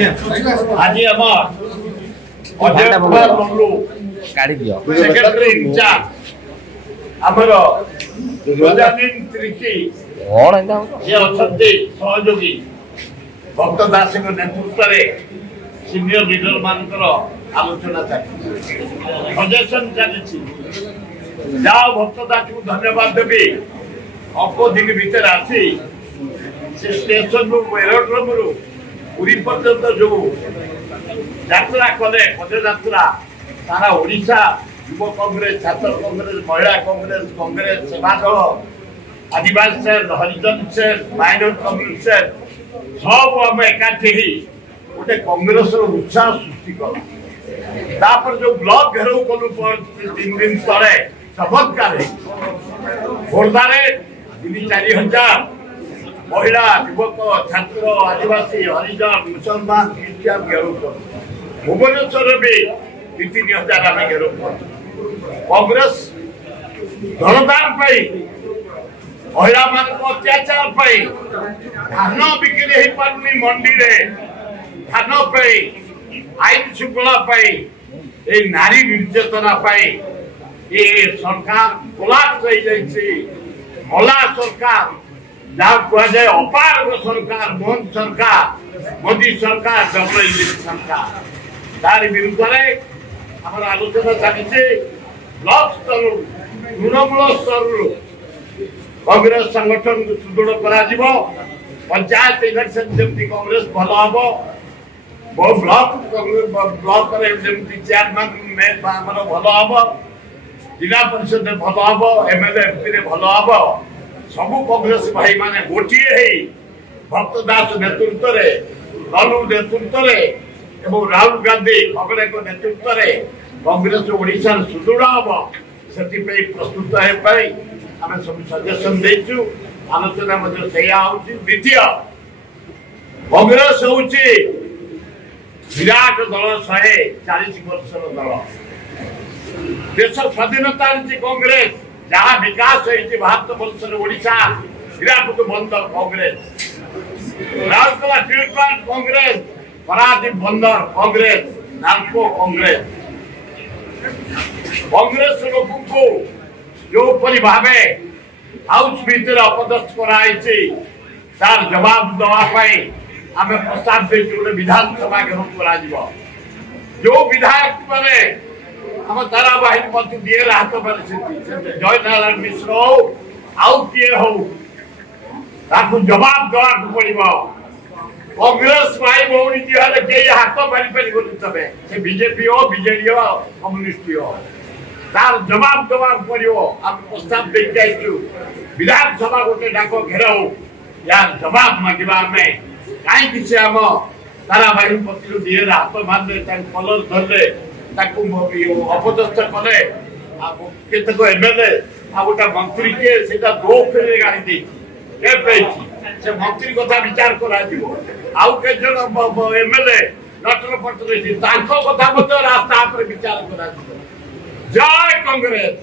आज आम Ajay Kumar Mallu secretary in charge आमर गजानन त्रिकी ये अच्छा सहयोगी भक्त दास नेतृत्व सीनियर लीडर मानकर आलोचना चली सजेसन चली जाओ भक्त दास को धन्यवाद देवी अल्प दिन भितर आसी से स्टेशन एरोड्रोम रु पुरी पर्यंत जो यात्रा कले पदयात्रा सारा ओडिशा युव कांग्रेस छात्र कांग्रेस महिला कांग्रेस कांग्रेस सेवा दल आदिवासी सेल हरिजन सेल माइनर कम्युनिटी सेल सब आम एकाठी गोटे कांग्रेस उत्साह सृष्टि कला जो ब्लॉक घेराव कलु 3 दिन तले चमत्कार खोर्धारे 3-4 महिला युवक छात्र आदिवासी हरिजन मुसलमान क्रिश्चियन घेराव भुवनेश्वर भी 2-3 हजार आम घेराव कांग्रेस धनदान महिला मान अत्याचार धान बिक्री हो पार्टी मंडी धान आईन श्रृंखला नारी निर्यातना ये सरकार कोलाप्स मला सरकार जहाँ कहुए अपार सरकार मोहन सरकार मोदी सरकार डबल इंजिन सरकार तार विरुद्ध आम आलोचना चली ब्लॉक स्तर तृणमूल स्तर कांग्रेस संगठन को सुदृढ़ करा पंचायत इलेक्शन जमी कांग्रेस भल हम ब्लॉक ब्लॉक चेयरमैन भल हम जिला परिषद भल हम एमएलए एमपी भल हम सबू कांग्रेस भाई माने गोटे भक्त दास नेतृत्व ललू नेतृत्व एवं राहुल गांधी खगड़े नेतृत्व कांग्रेस ओडिशा सुदृढ़ हम से प्रस्तुत आम सब सजेसन देचु आलोचना द्वितीय कांग्रेस हूँ विराट दल 140 वर्षर दल देश स्वाधीनता कांग्रेस जहाँ विकास होती भारत वर्ष ओडिशा विराट बंदर कांग्रेस राउरकेला स्टील प्लांट कांग्रेस पारादीप बंदर कांग्रेस नालको कांग्रेस कांग्रेस लोक को जो भाव हाउस भितर अपदस्थ कराई तार जवाब दवाई आम प्रस्ताव गोटे विधानसभा घेराव कर जो विधायक मैंने आम ताराबाहिनी मंत्री दिए हाथ में जय नारायण मिश्र हो आउ किए हो जवाब दवा पड़ो कांग्रेस भाई भौणी दिहले कई हाथ मारी पार तमें से बीजेपी हो बीजेडी हो कम्युनिस्ट हो तार जवाब दवा पड़ो आम प्रस्ताव देखु विधानसभा गोटे डाक घेराव यार जवाब मांगा आम कहीं से आम ताराबाहिनी मंत्री दिए हाथ मारे कलर धरले अपदस्थ कले केतक एमएलए आ गोटे मंत्री के दो फेरे गाड़ी से मंत्री कथा विचार कर एमएलए नटर पटर कथा रास्ता विचार कर जय कांग्रेस।